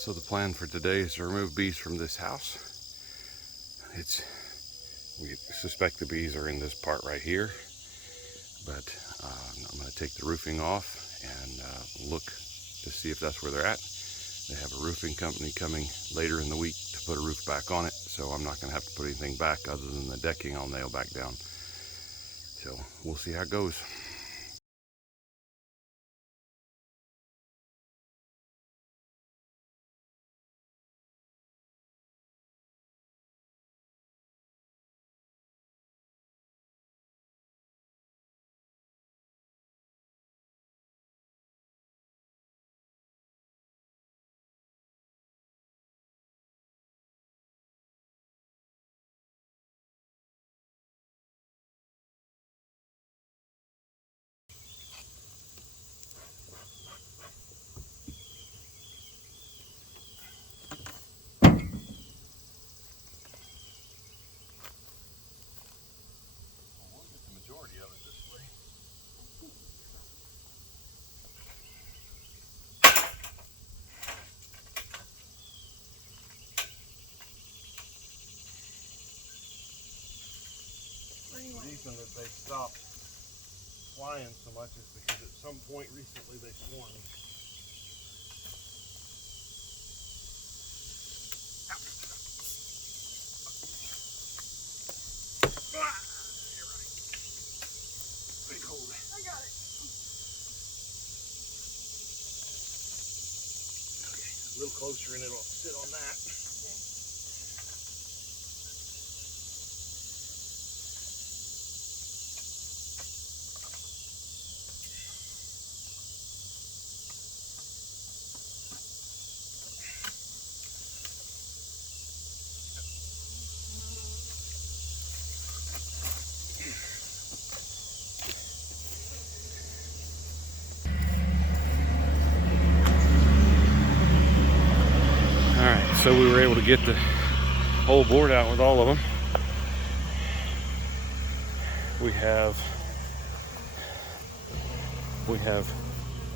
So the plan for today is to remove bees from this house. We suspect the bees are in this part right here, but I'm going to take the roofing off and look to see if that's where they're at. They have a roofing company coming later in the week to put a roof back on it, so I'm not going to have to put anything back other than the decking I'll nail back down. So we'll see how it goes. The reason that they stopped flying so much is because at some point recently they swarmed. Big hold. I got it. Okay, a little closer and it'll sit on that. Alright, so we were able to get the whole board out with all of them. We have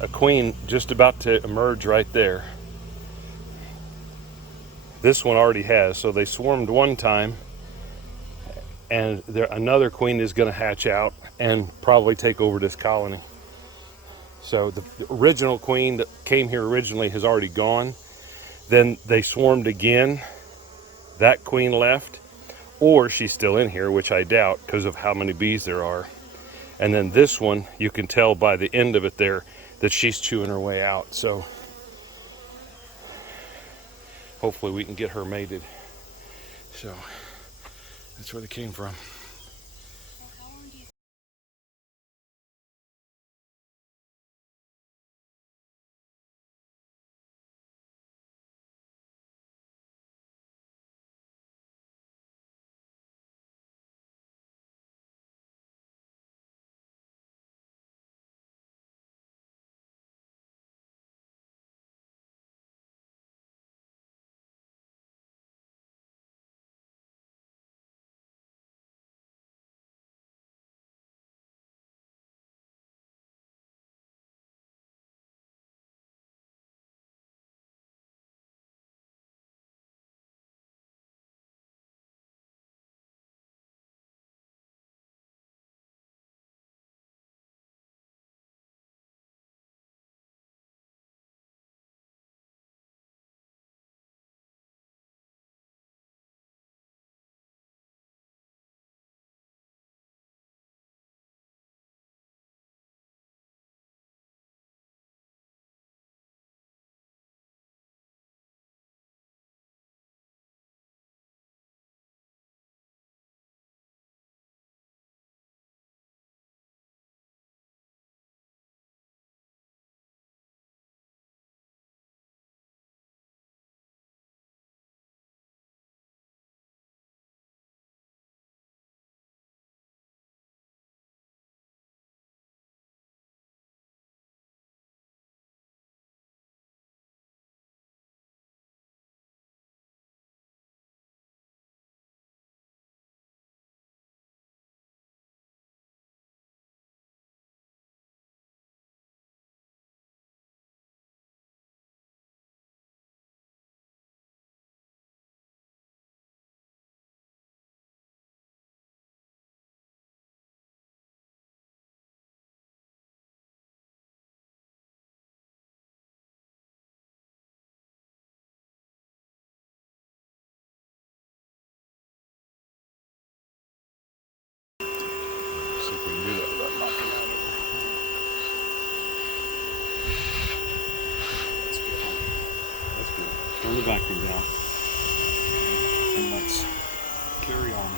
a queen just about to emerge right there. This one already has, so they swarmed one time, and another queen is going to hatch out and probably take over this colony. So the original queen that came here originally has already gone. Then they swarmed again. That queen left, or she's still in here, which I doubt because of how many bees there are. And then this one, you can tell by the end of it there that she's chewing her way out. So hopefully we can get her mated. So that's where they came from. Turn the vacuum down. And let's carry on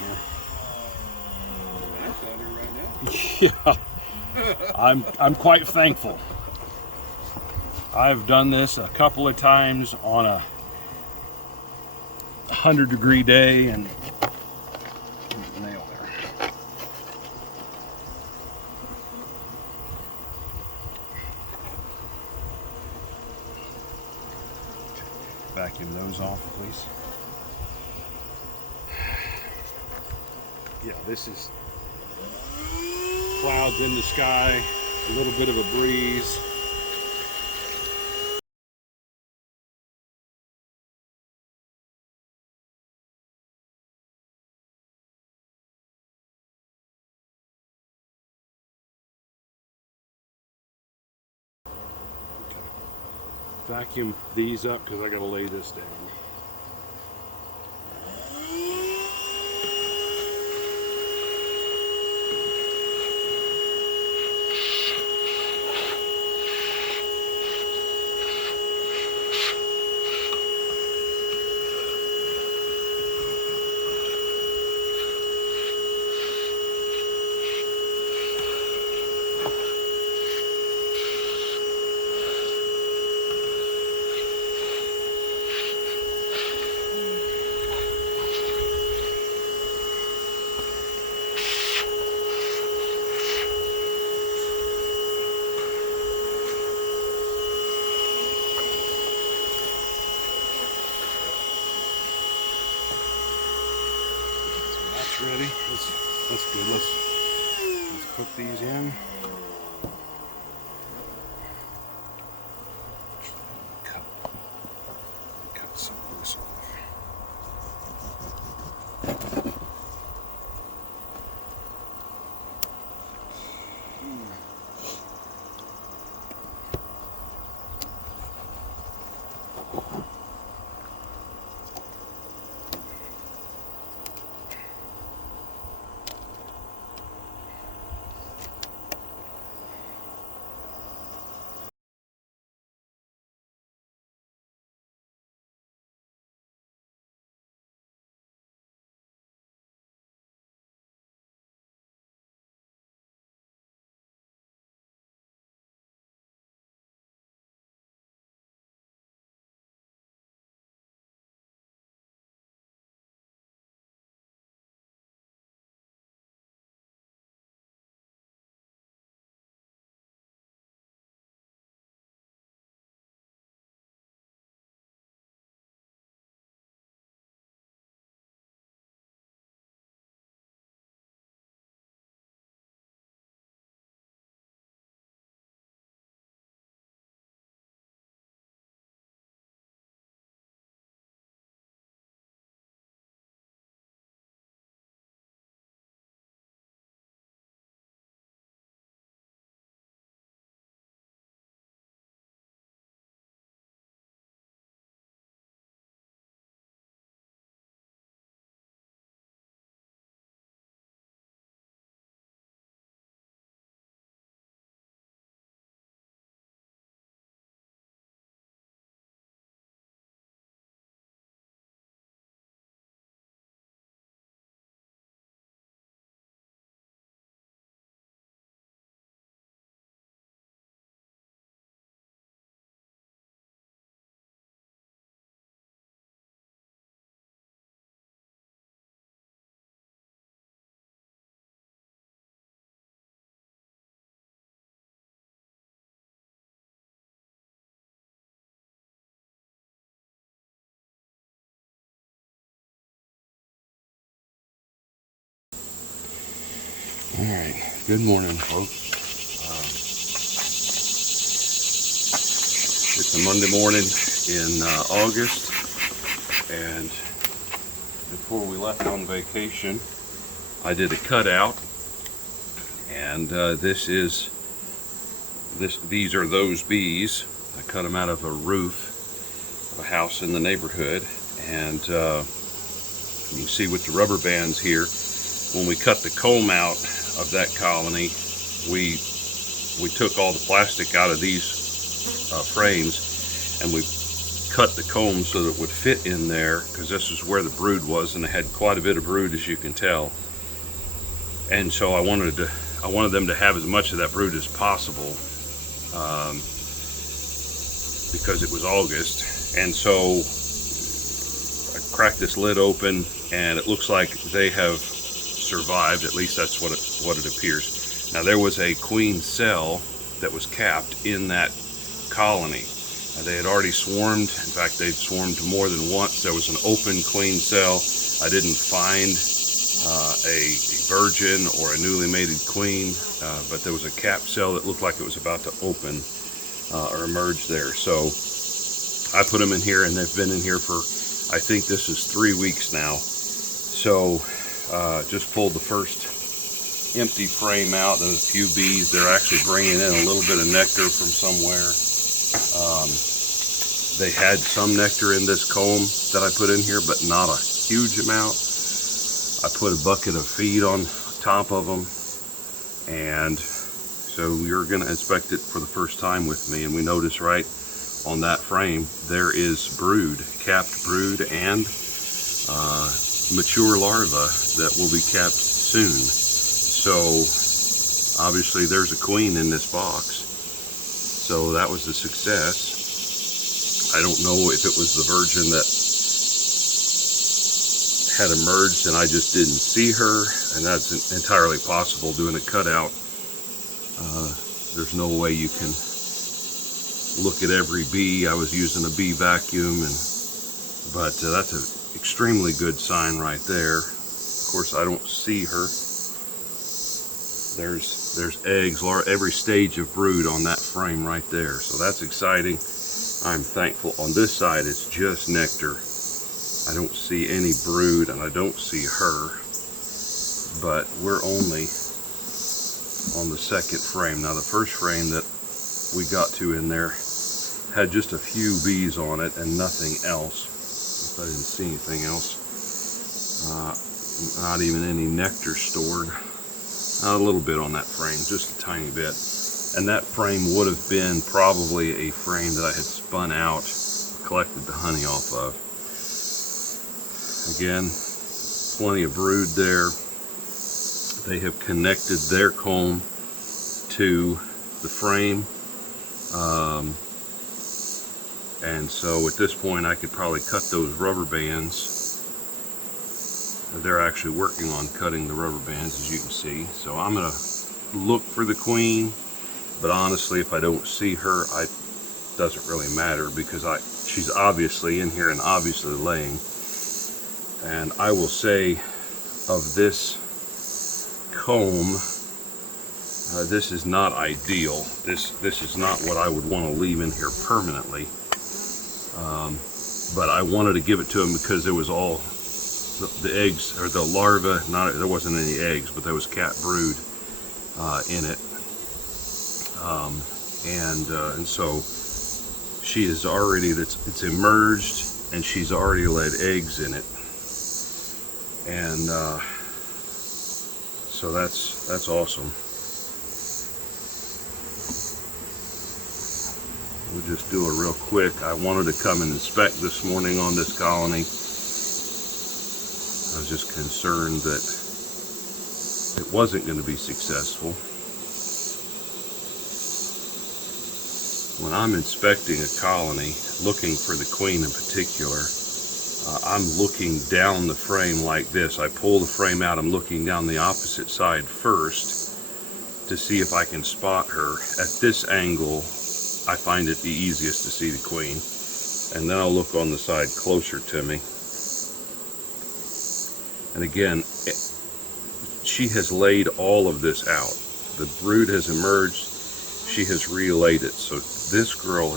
here. Yeah, I'm quite thankful. I've done this a couple of times on a 100-degree day, and nail there. Vacuum those off, please. Yeah, this is clouds in the sky, a little bit of a breeze. Vacuum these up because I gotta lay this down. Ready? That's good. Let's put these in. Cut some of this off. All right, good morning, folks. It's a Monday morning in August, and before we left on vacation, I did a cutout, and these are those bees. I cut them out of a roof of a house in the neighborhood, and you can see with the rubber bands here, when we cut the comb out of that colony, we took all the plastic out of these frames, and we cut the comb so that it would fit in there, because this is where the brood was, and they had quite a bit of brood, as you can tell. And so I wanted them to have as much of that brood as possible, because it was August. And so I cracked this lid open, and it looks like they have survived. At least that's what it appears. Now, there was a queen cell that was capped in that colony. They had already swarmed. In fact, they'd swarmed more than once. There was an open queen cell. I didn't find a virgin or a newly mated queen, but there was a capped cell that looked like it was about to open or emerge there. So I put them in here, and they've been in here for, I think this is 3 weeks now. So just pulled the first empty frame out. There's a few bees. They're actually bringing in a little bit of nectar from somewhere. They had some nectar in this comb that I put in here, but not a huge amount. I put a bucket of feed on top of them, and so you're going to inspect it for the first time with me, and we notice right on that frame there is brood, capped brood, and mature larvae that will be capped soon. So obviously there's a queen in this box, so that was a success. I don't know if it was the virgin that had emerged and I just didn't see her, and that's entirely possible doing a cutout. There's no way you can look at every bee. I was using a bee vacuum, but that's an extremely good sign right there. Of course, I don't see her. There's eggs, every stage of brood on that frame right there. So that's exciting. I'm thankful. On this side, it's just nectar. I don't see any brood, and I don't see her. But we're only on the second frame. Now, the first frame that we got to in there had just a few bees on it and nothing else. I didn't see anything else. Not even any nectar stored. A little bit on that frame, just a tiny bit. And that frame would have been probably a frame that I had spun out, collected the honey off of. Again, plenty of brood there. They have connected their comb to the frame. And so at this point I could probably cut those rubber bands. They're actually working on cutting the rubber bands, as you can see. So I'm going to look for the queen, but honestly, if I don't see her, it doesn't really matter, because she's obviously in here and obviously laying. And I will say, of this comb, this is not ideal. This is not what I would want to leave in here permanently. But I wanted to give it to him because there was all the eggs, or the larvae, there wasn't any eggs, but there was capped brood in it. And so she is already, it's emerged, and she's already laid eggs in it. And so that's awesome. We'll just do a real quick. I wanted to come and inspect this morning on this colony. I was just concerned that it wasn't going to be successful. When I'm inspecting a colony, looking for the queen in particular, I'm looking down the frame like this. I pull the frame out, I'm looking down the opposite side first to see if I can spot her. At this angle, I find it the easiest to see the queen. And then I'll look on the side closer to me. And again, she has laid all of this out. The brood has emerged. She has relayed it. So this girl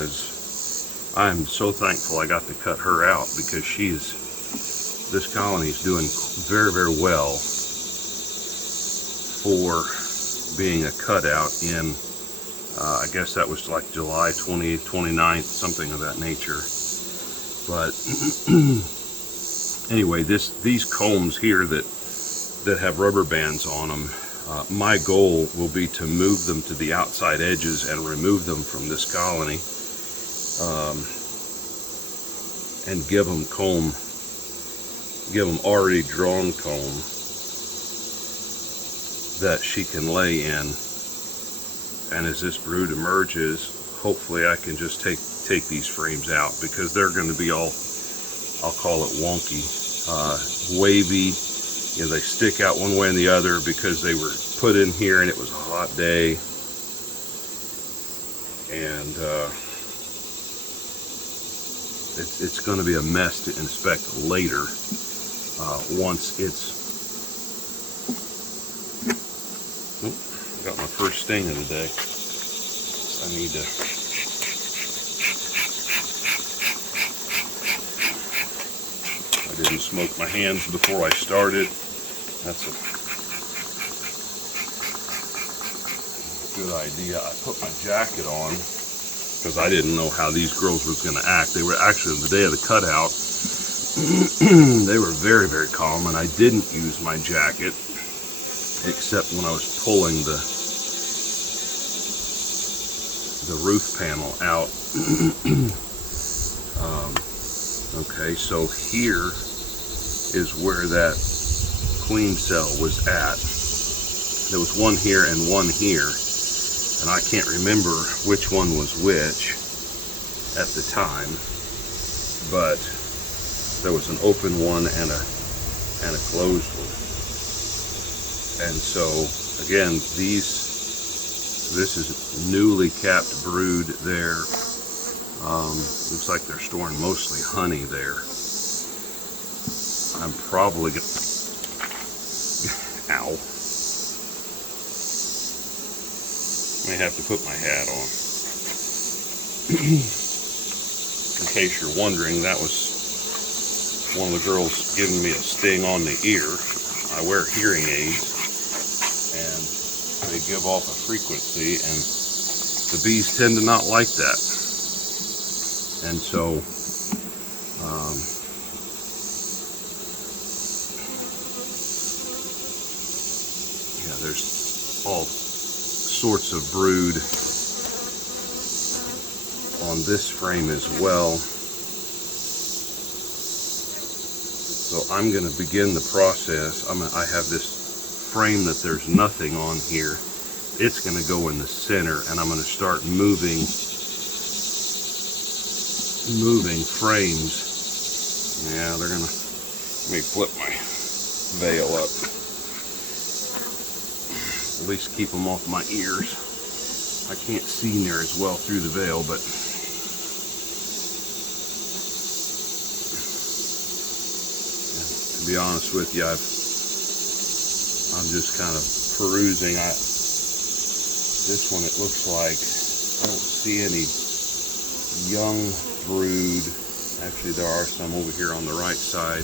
I'm so thankful I got to cut her out, because this colony is doing very, very well for being a cutout in, I guess that was like July 20th, 29th, something of that nature. But anyway, these combs here that have rubber bands on them, my goal will be to move them to the outside edges and remove them from this colony. and give them comb, give them already drawn comb that she can lay in. And as this brood emerges, hopefully I can just take these frames out, because they're going to be all, I'll call it wonky, wavy. You know, they stick out one way and the other because they were put in here and it was a hot day. And it's going to be a mess to inspect later, once it's... Oh, got my first sting of the day. I need to... I didn't smoke my hands before I started. That's a good idea. I put my jacket on because I didn't know how these girls was going to act. They were actually, the day of the cutout, they were very, very calm, and I didn't use my jacket except when I was pulling the roof panel out. Okay, so here is where that queen cell was at. There was one here and one here, and I can't remember which one was which at the time, but there was an open one and a closed one. And so again, this is newly capped brood there. Looks like they're storing mostly honey there. I'm probably gonna... Ow. May have to put my hat on. In case you're wondering, that was one of the girls giving me a sting on the ear. I wear hearing aids, and they give off a frequency, and the bees tend to not like that. And so, yeah, there's all sorts of brood on this frame as well. So I'm going to begin the process. I have this frame that there's nothing on here. It's going to go in the center, and I'm going to start moving frames. Yeah, they're gonna... Let me flip my veil up. At least keep them off my ears. I can't see near as well through the veil, but... to be honest with you, I'm just kind of perusing. This one, it looks like I don't see any young brood. Actually, there are some over here on the right side.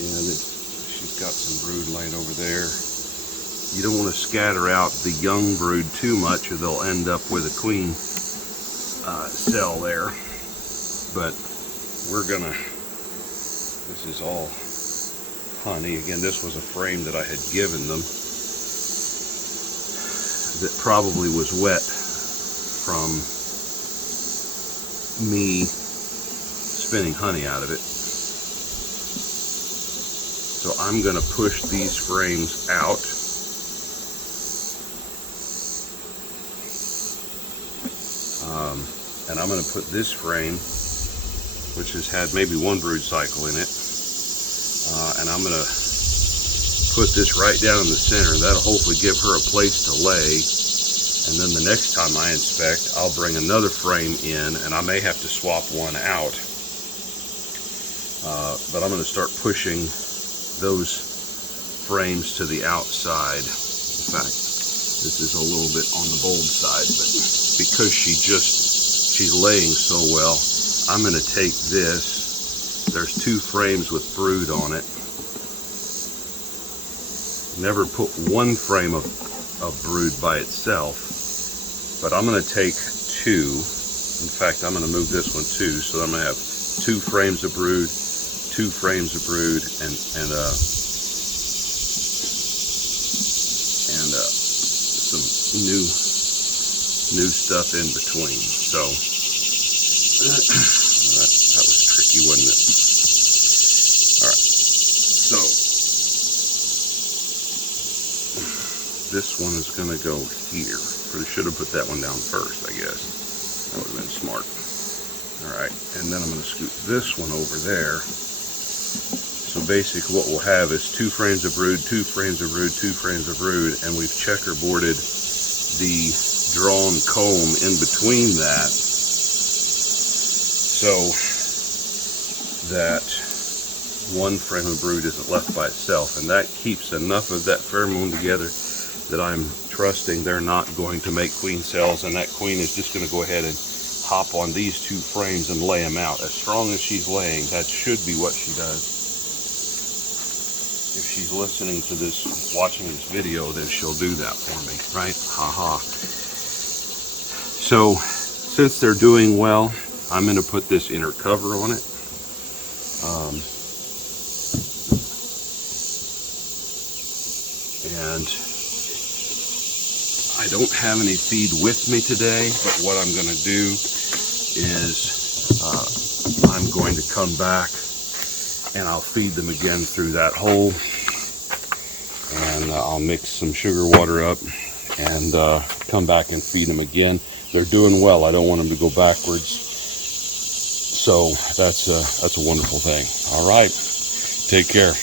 And she's got some brood laying over there. You don't want to scatter out the young brood too much, or they'll end up with a queen cell there. But we're gonna... This is all honey. Again, this was a frame that I had given them that probably was wet from me spinning honey out of it. So I'm going to push these frames out. And I'm going to put this frame, which has had maybe one brood cycle in it, and I'm going to put this right down in the center, and that'll hopefully give her a place to lay. And then the next time I inspect, I'll bring another frame in, and I may have to swap one out. But I'm going to start pushing those frames to the outside. In fact, this is a little bit on the bold side, but because she's laying so well, I'm going to take this. There's two frames with brood on it. Never put one frame of brood by itself, but I'm going to take two. In fact, I'm going to move this one too, so I'm going to have two frames of brood, two frames of brood, and some new new stuff in between. So that was tricky, wasn't it? All right, so this one is going to go here. Really should have put that one down first, I guess. That would have been smart. All right, and then I'm going to scoot this one over there. So basically what we'll have is 2 frames of brood, 2 frames of brood, 2 frames of brood, and we've checkerboarded the drawn comb in between that so that 1 frame of brood isn't left by itself, and that keeps enough of that pheromone together that I'm trusting they're not going to make queen cells, and that queen is just going to go ahead and hop on these 2 frames and lay them out. As strong as she's laying, that should be what she does. If she's listening to this, watching this video, then she'll do that for me, right? Haha. So, since they're doing well, I'm going to put this inner cover on it. And I don't have any feed with me today, but what I'm going to do is I'm going to come back and I'll feed them again through that hole, and I'll mix some sugar water up and come back and feed them again. They're doing well. I don't want them to go backwards, so that's a wonderful thing. All right, take care.